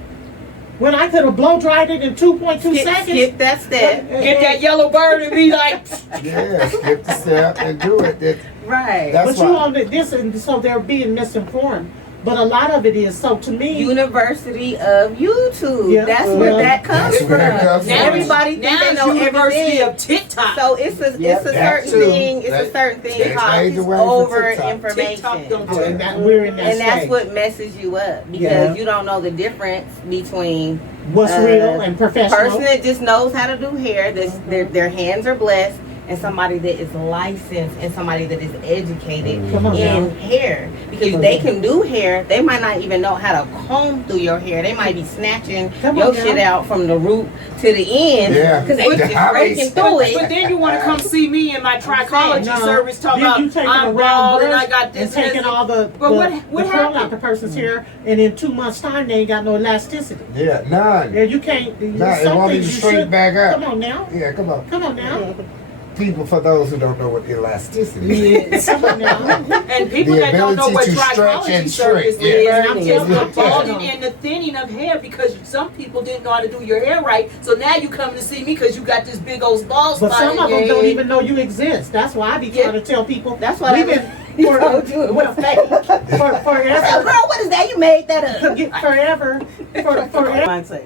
when I could have blow dried it in 2.2 Skip, seconds. skip that step. Get that yellow bird and be like, Yeah, skip the step and do it. Right. That's But you why. on this, and so they're being misinformed. But a lot of it is, so to me, University of YouTube. Yeah. That's Well, where that comes That's where that from. comes from. Everybody now think they it's know University everything. of TikTok. So it's a Yep, certain that too. thing. It's a That- certain thing they called paved the way for over TikTok. information. TikTok don't oh, and that, we're in that And that's stage. what messes you up because Yeah. you don't know the difference between What's real and person professional. that just knows how to do hair. Their hands are blessed, and somebody that is licensed and somebody that is educated Come on now. in hair, because they can do hair. They might not even know how to comb through your hair. They might be snatching Come your on shit now. out from the root to the end Yeah. because they just Yeah. breaking through But it. then you want to come see me in my trichology No. service, talk Then about you taking a I'm round bald and brush I got and this. taking all the But what curl happened? out the person's hair, and in 2 months' time they ain't got no elasticity. Yeah, none. Yeah, you can't. Nah, it some won't even things you shrink should- back up. Come on now. Yeah, come on. Come on now. People, for those who don't know what elasticity is. Come on now. And people The that don't know what ability to stretch trichology and service shrink, is, yeah. I'm Yeah. telling you, Yeah. balding and the thinning of hair, because some people didn't know how to do your hair right. So now you come to see me because you got this big old bald But spot some in of your them don't head. even know you exist. That's why I be trying to tell people. That's why we've they- been He told you it was fake. forever. Girl, what is that? You made that up. Forever. Forever. Mindset.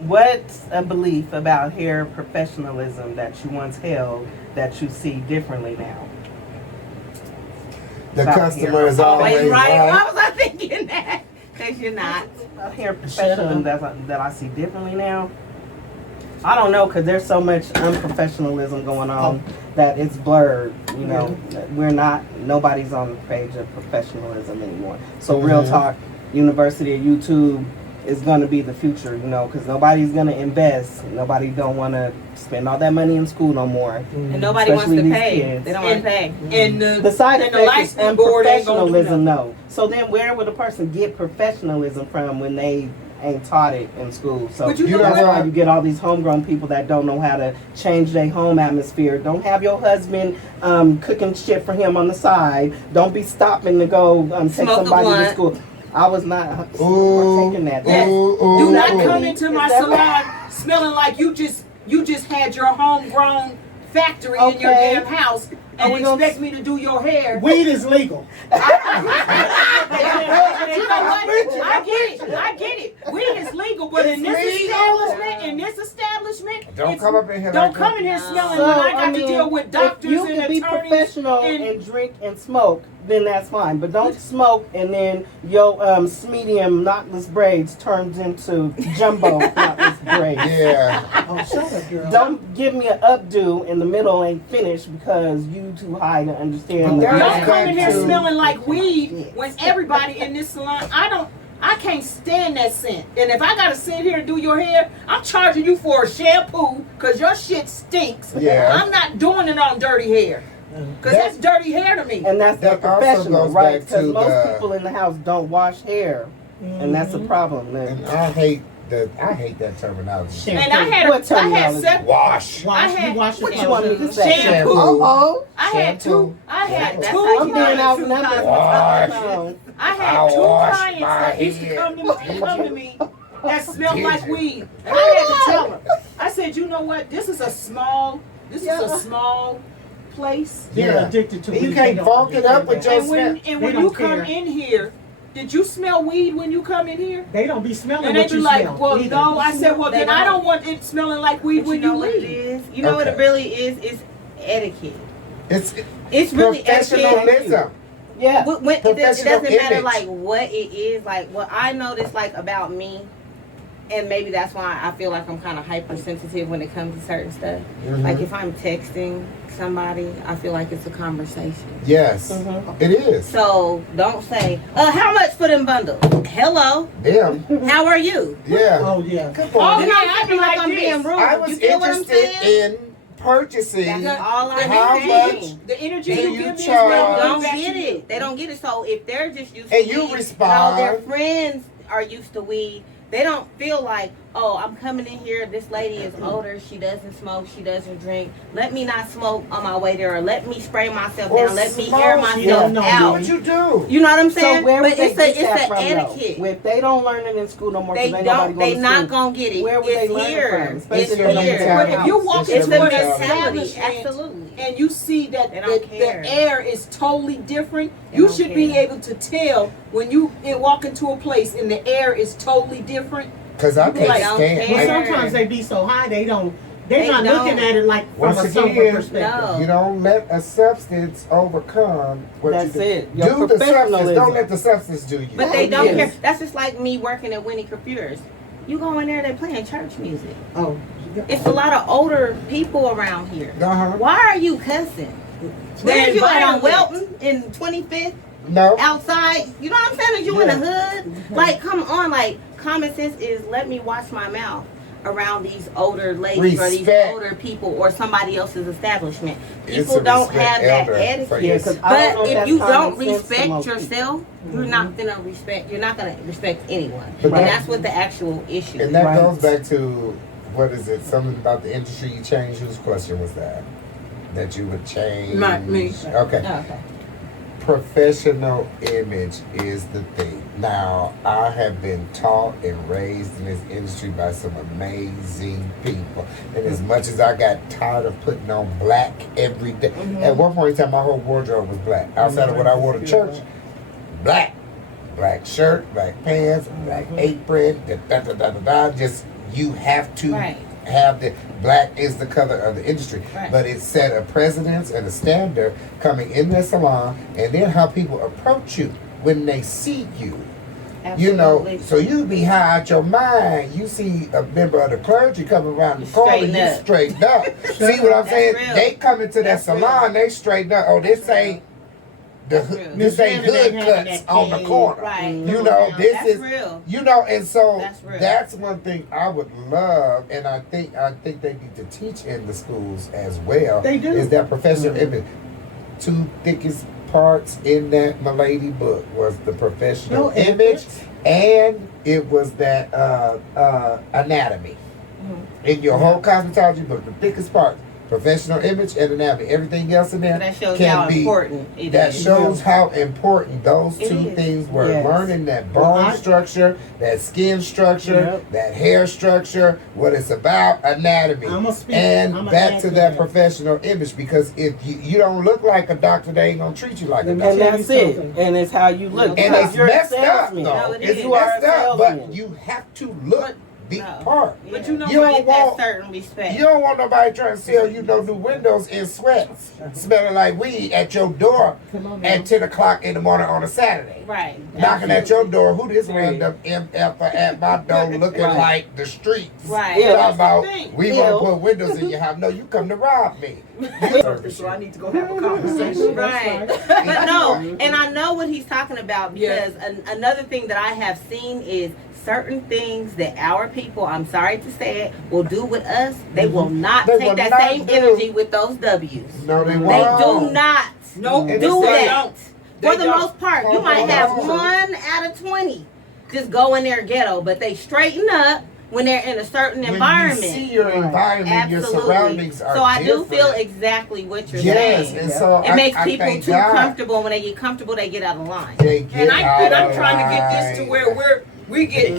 What's a belief about hair professionalism that you once held that you see differently now? The About customer is hair. always Wait, right? right. Why was I thinking that? Because you're not. About hair professionalism that I see differently now. I don't know, because there's so much unprofessionalism going on that it's blurred. You know, nobody's on the page of professionalism anymore. So real talk, University of YouTube is going to be the future, you know, because nobody's going to invest. Nobody don't want to spend all that money in school no more. And nobody wants Especially to these pay. kids. They don't want to pay. And The side and the effect is licensing board ain't gonna do unprofessionalism, nothing. though. So then, where would a person get professionalism from when they ain't taught it in school? So But you know that's what? why you get all these homegrown people that don't know how to change their home atmosphere. Don't have your husband cooking shit for him on the side. Don't be stopping to go take Smoke the somebody to blunt. school. I was not Ooh, taking that. Yes. ooh, Do not ooh. come into my Is that salon smelling like you just had your homegrown factory in your Okay. damn house Are and we gonna- expect me to do your hair. Weed is legal. But you know what? I get it. Weed is legal, but in this establishment, Don't it's- come up in here Don't like come that. in here smelling So, when I got I to mean, deal with doctors if you and can be attorneys. professional and- and drink and smoke, then that's fine. But don't smoke and then your medium knotless braids turns into jumbo knotless braids. Yeah. Oh, shut up, girl. Don't give me an updo in the middle ain't finished because you too high to understand. But the that's Don't come in here to- smelling like weed when everybody in this salon, I can't stand that scent. And if I gotta sit here and do your hair, I'm charging you for a shampoo because your shit stinks. Yeah. I'm not doing it on dirty hair. Because that's dirty hair to me. And that's That the also professional, goes right? back Because to most the- people in the house don't wash hair, and that's a problem. And Then. I hate that terminology. And I had What terminology? Wash. I had- you wash your what You want me to clothes. say? Shampoo. Uh-oh. I had two That's two how I'm you being clients. outnumbered. Wash. No. I I had two wash clients my that used to head. come to me that smelled Did like you? weed. And I had to tell them. I said, you know what? This is a small place. They're Yeah. addicted to weed. You can't They don't funk it up with understand your And smell. when They you don't come care. in here, did you smell weed when you come in here? that. They don't be smelling And they what be you like, smell. well, either. no. I said, well, They then I don't. don't want it smelling like weed But when you know you what it leave. is? You know what it Okay. really is? It's etiquette. It's It's really etiquette. professionalism. Yeah. When it doesn't Professional matter image. like what it is, like what I notice like about me, and maybe that's why I feel like I'm kind of hypersensitive when it comes to certain stuff. Mhm. Like if I'm texting somebody, I feel like it's a conversation. Yes, it is. So don't say, how much for them bundles? Hello, Them. how are you? Yeah. Oh, yeah. Come Oh, on. Then yeah, I'm I be feeling like like I'm this. being rude. I was You get what I'm interested saying? in purchasing. That's all I'm How saying. much The energy do you you give me is charge? what I'm Don't giving back get to you. it. They don't get it. So if they're just used And to you weed, respond. how their friends are used to weed, they don't feel like, oh, I'm coming in here. This lady is older. She doesn't smoke. She doesn't drink. Let me not smoke on my way there, or let me spray myself Or down. Let me smoke. air You myself don't know, out. What you do? You know what I'm So saying? where would But they it's get a that from, etiquette. though? If they don't learn it in school no more, They because don't. They to not school, gonna get it. Where would they It's learn it here. from? Especially It's if they don't here. get But out. if you walk It's It's into the an mentality. mentality. establishment Absolutely. and you see that They don't care. the air is totally different, They you don't should be care. able to tell when you walk into a place and the air is totally different. Because I can't Like, don't stand But care. it. sometimes they be so high, they're They not don't. looking at it like from Once a sober again, perspective. No. You don't let a substance overcome what That's you do. it. Your Do the substance. professionalism. Don't let the substance do you. But they don't Yes. care. That's just like me working at Winnie Computers. You go in there, they playing church music. Oh, It's a lot of older people around here. Why are you cussing? Where you at on Welton in 25th? No. Outside? You know what I'm saying? Is you in the hood? Like, come on. Like, common sense is let me watch my mouth around these older ladies or these older people or somebody else's establishment. People don't have that etiquette. But if you don't respect yourself, you're not gonna respect anyone. And that's what the actual issue is. And that goes back to, what is it? Something about the industry you changed. Whose question was that? That you would change? Not me. Okay. Oh, okay. Professional image is the thing. Now, I have been taught and raised in this industry by some amazing people. And as much as I got tired of putting on black every day, at one point in time, my whole wardrobe was black. Outside of what I wore to church, black. Black shirt, black pants, black apron, just, you have to have the black is the color of the industry. But it set a precedence and a standard coming in the salon, and then how people approach you when they see you. Absolutely. You know, so you be high out your mind. You see a member of the clergy coming around the corner, you straighten up. See what I'm saying? Real. They come into that salon, they straighten up. Oh, this ain't this ain't hood cuts on the corner. Right. You know, this that's is real. You know, and so that's one thing I would love, and I think they need to teach in the schools as well. They do. Is that professional image. Two thickest parts in that Milady book was the professional image, and it was that anatomy. In your whole cosmetology book, the thickest part. Professional image and anatomy. Everything else in there that shows how important it that is. Shows how important those two things were. Yes. Learning that bone structure, that skin structure, that hair structure, what it's about, anatomy. And back to that professional image, because if you don't look like a doctor, they ain't gonna treat you like a doctor. And that's it. And it's how you look. And it's messed up, though. It's messed up, but you have to look the part. But you don't want that certain respect. You don't want nobody trying to sell you no new windows in sweats, smelling like weed at your door at 10 o'clock in the morning on a Saturday. Right. Knocking at your door. Who this random MF at my door looking like the streets? Right. Talking about we want to put windows in your house. No, you come to rob me. So I need to go have a conversation. Right. But no, and I know what he's talking about, because another thing that I have seen is certain things that our people, I'm sorry to say it, will do with us. They will not take that same energy with those W's. No, they won't. They do not do that. For the don't. most part, you might have 1 out of 20 just go in there ghetto, but they straighten up when they're in a certain environment. You see your environment, your surroundings are so I different. do feel exactly what you're saying. And so it makes people too comfortable. When they get comfortable, they get out of line. I'm trying to get this to where we get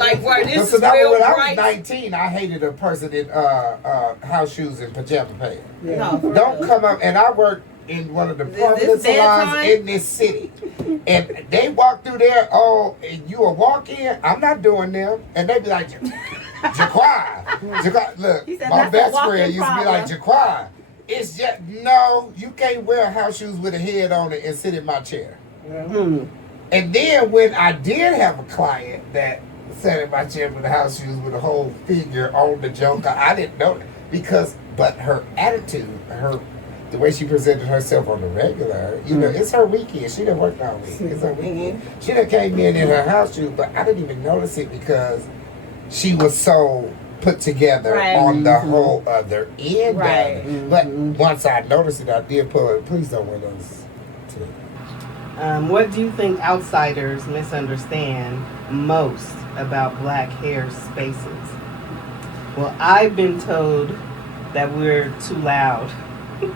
like where this is real when right. I was 19, I hated a person in house shoes and pajama pants. No, don't come up, and I worked in one of the prominent salons in this city. And they walk through there, and you will walk in, I'm not doing them. And they be like, Jaquan, look, my best friend used to be like, Jaquan, it's just, no, you can't wear house shoes with a head on it and sit in my chair. And then when I did have a client that sat in my chair with the house shoes with a whole figure on the joker, I didn't know that. But her attitude, the way she presented herself on the regular, you know, it's her weekend. She done worked all week. It's her weekend. She done came in her house shoes, but I didn't even notice it because she was so put together on the whole other end of it. But once I noticed it, I did pull it. Please don't wear those too. What do you think outsiders misunderstand most about black hair spaces? Well, I've been told that we're too loud. I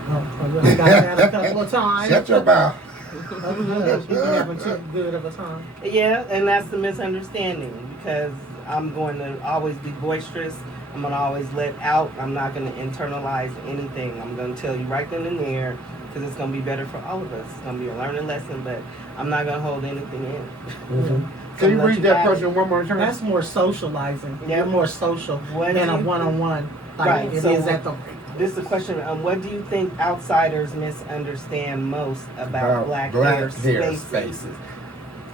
got that a couple of times. Shut your mouth. You've been having too good of a time. Yeah, and that's the misunderstanding, because I'm going to always be boisterous. I'm going to always let out. I'm not going to internalize anything. I'm going to tell you right then and there, because it's going to be better for all of us. It's going to be a learning lesson, but I'm not going to hold anything in. Can you read that question one more time? That's more socializing. Yeah. You're more social than a one-on-one. Like it is at the. This is a question. What do you think outsiders misunderstand most about black hair spaces?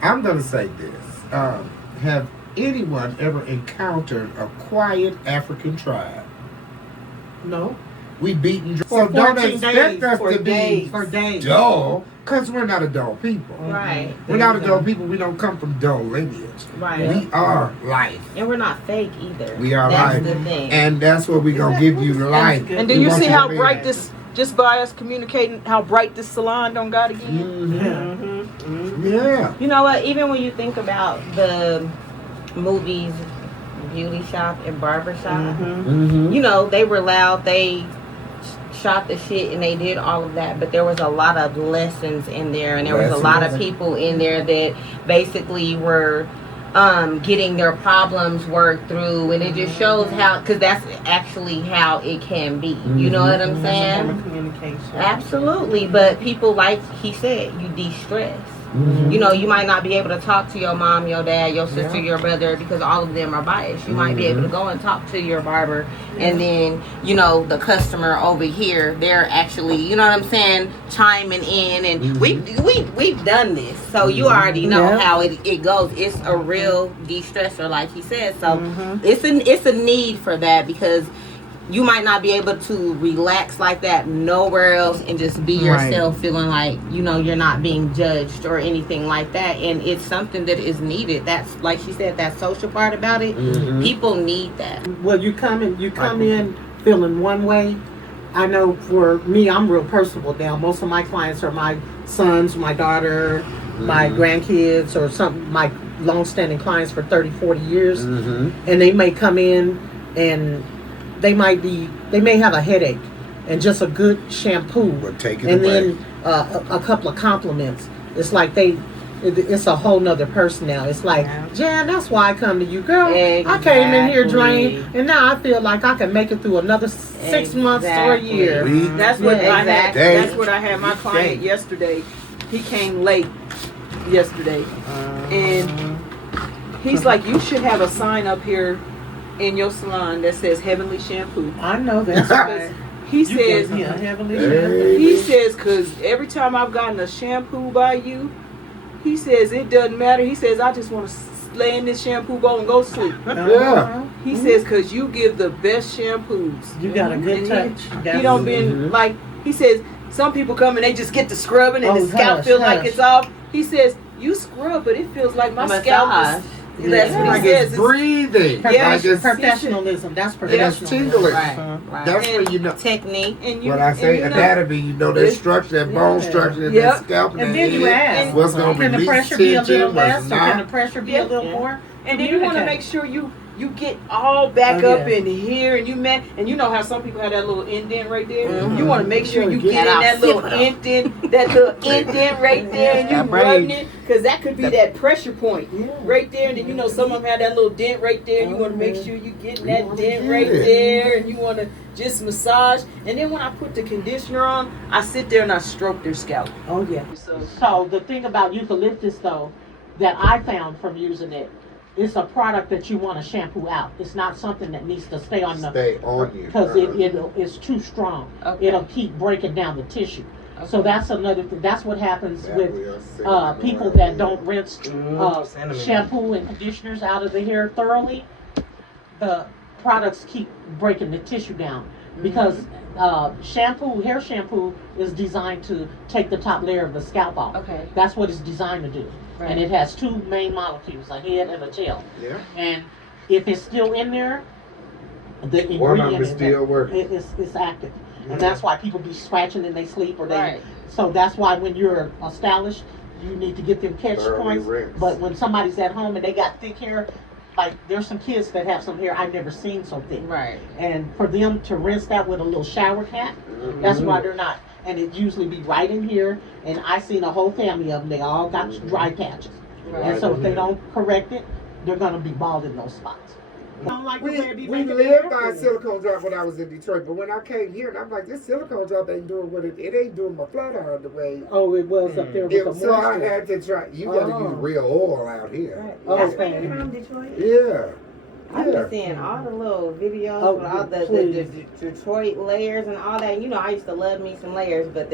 I'm going to say this. Have anyone ever encountered a quiet African tribe? No. We beaten. For So don't 14 expect days, us for to days, be for days. dull, because we're not a dull people. Right. We're not a dull people. We don't come from dull lineage. Right. We are life. And we're not fake either. We are That's life. the thing. And that's what we're going to give you life. And do We you want see to how be- bright this, just by us communicating, how bright this salon don't got again? Yeah. You know what? Even when you think about the movies, Beauty Shop and Barber Shop, you know, they were loud. They shot the shit and they did all of that, but there was a lot of lessons in there, and there was a lot of people in there that basically were getting their problems worked through, and it just shows how, because that's actually how it can be. You know what I'm saying? Communication. Absolutely. But people, like he said, you de-stress. You know, you might not be able to talk to your mom, your dad, your sister, your brother, because all of them are biased. You might be able to go and talk to your barber, and then, you know, the customer over here, they're actually, you know what I'm saying, chiming in, and we've done this, so you already know how it goes. It's a real de-stressor, like he said. So it's a need for that, because you might not be able to relax like that nowhere else and just be yourself, feeling like, you know, you're not being judged or anything like that. And it's something that is needed. That's, like she said, that social part about it. People need that. Well, you come in feeling one way. I know for me, I'm real personable now. Most of my clients are my sons, my daughter, my grandkids, or some my long-standing clients for 30, 40 years. And they may come in and they may have a headache, and just a good shampoo, and then a couple of compliments. It's like it's a whole nother person now. It's like, Jan, that's why I come to you, girl. I came in here drained, and now I feel like I can make it through another 6 months or a year. That's what I had. Day. That's what I had my client yesterday. He came late yesterday, and he's like, you should have a sign up here in your salon that says Heavenly Shampoo. I know that's right. He says, heavenly he says, because every time I've gotten a shampoo by you, he says, it doesn't matter. He says, I just want to lay in this shampoo bowl and go to sleep. Yeah. He says, because you give the best shampoos. You got a good touch. He don't been like, he says, some people come and they just get to scrubbing and the scalp hush, feels like hush. it's off. He says, you scrub, but it feels like my scalp is. That's what Like he says. it's breathing. Yeah, Like it's Professionalism. That's and professionalism. that's tingling. Right. That's And when you know. Technique. And you, When I say and you know, anatomy, you know that structure, that bone structure, and that scalp, And then you ask, what's going to can the release pressure be a tension, little less, what's or can the not. pressure be a little more? And then you want to Communicate. make sure you get all back Oh, up yeah. in here, and you know how some people have that little indent right there. You want to make sure you Get get in out, that little indent right there, and you That braid. rubbing it, because that could be that pressure point right there. And then you know some of them have that little dent right there. You want to make sure you get in that dent right there, and you want to just massage. And then when I put the conditioner on, I sit there and I stroke their scalp. Oh yeah. So So the thing about eucalyptus, though, that I found from using it, it's a product that you want to shampoo out. It's not something that needs to stay on Stay on you. because it's too strong. Okay. It'll keep breaking down the tissue. So that's another thing. That's what happens with people that don't rinse shampoo and conditioners out of the hair thoroughly. The products keep breaking the tissue down because hair shampoo is designed to take the top layer of the scalp off. Okay. That's what it's designed to do. Right. And it has two main molecules, a head and a tail. Yeah. And if it's still in there, the One of them ingredient is still working. it's active. And that's why people be scratching in they sleep or they. Right. So that's why when you're established, you need to get them catch Thoroughly points. rinsed. But when somebody's at home and they got thick hair, like there's some kids that have some hair I've never seen so thick. right. And for them to rinse that with a little shower cap, that's why they're not. And it usually be right in here. And I seen a whole family of them. They all got dry patches. And so if they don't correct it, they're gonna be bald in those spots. We lived by a silicone drop when I was in Detroit, but when I came here, and I'm like, this silicone drop ain't doing what it ain't doing my flat iron the way. Oh, it was up there with the So I moisture. had to try. You got to use real oil out here. That's where you're from, Detroit? Yeah. I've been seeing all the little videos Oh, with all the please. Detroit layers and all that. You know, I used to love me some layers, but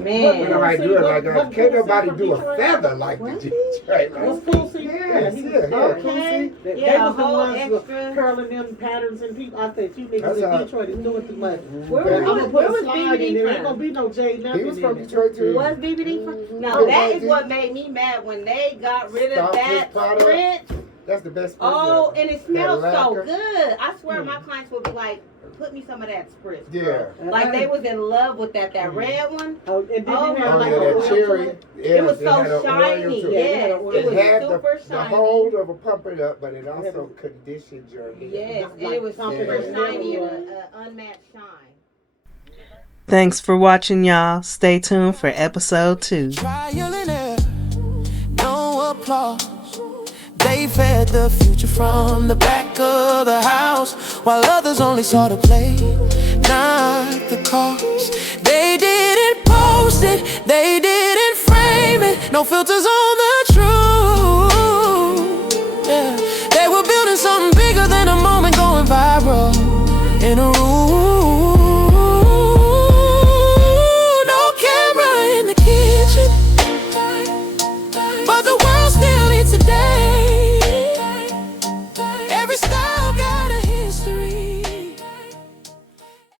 Man. When nobody do it like that. Can't nobody do a feather like the Detroit. What's cool? See, Yes, he yeah, was yeah. Okay. They Yeah, a was the whole ones with extra. curling them patterns and people. I said, you niggas That's in how- Detroit is doing too much. Where But I'm was gonna put a BBD slide in there. Ain't from? gonna be no J nothing. He was in from it. Detroit too. Was BBD from? Now Yeah, that is BBD. what made me mad when they got rid of Stopped his that product. print. That's the best. Oh, print and it smells That so lacquer. good. I swear my clients would be like, put me some of that spritz. Yeah. Like they was in love with that red one. Oh, and then Oh, you have Oh, like yeah, a that oil to cherry. it. Yes, It was had an so oil shiny. to it. Yes, It it was had super the shiny. hold of a pump it up, but it also conditioned your hair. Yes, Like and it was something super that shiny never and unmatched shine. Thanks for watching, y'all. Stay tuned for episode 2. Trial and error, no applause. They fed the future from the back of the house, while others only saw the play, not the cost. They didn't post it, they didn't frame it. No filters on the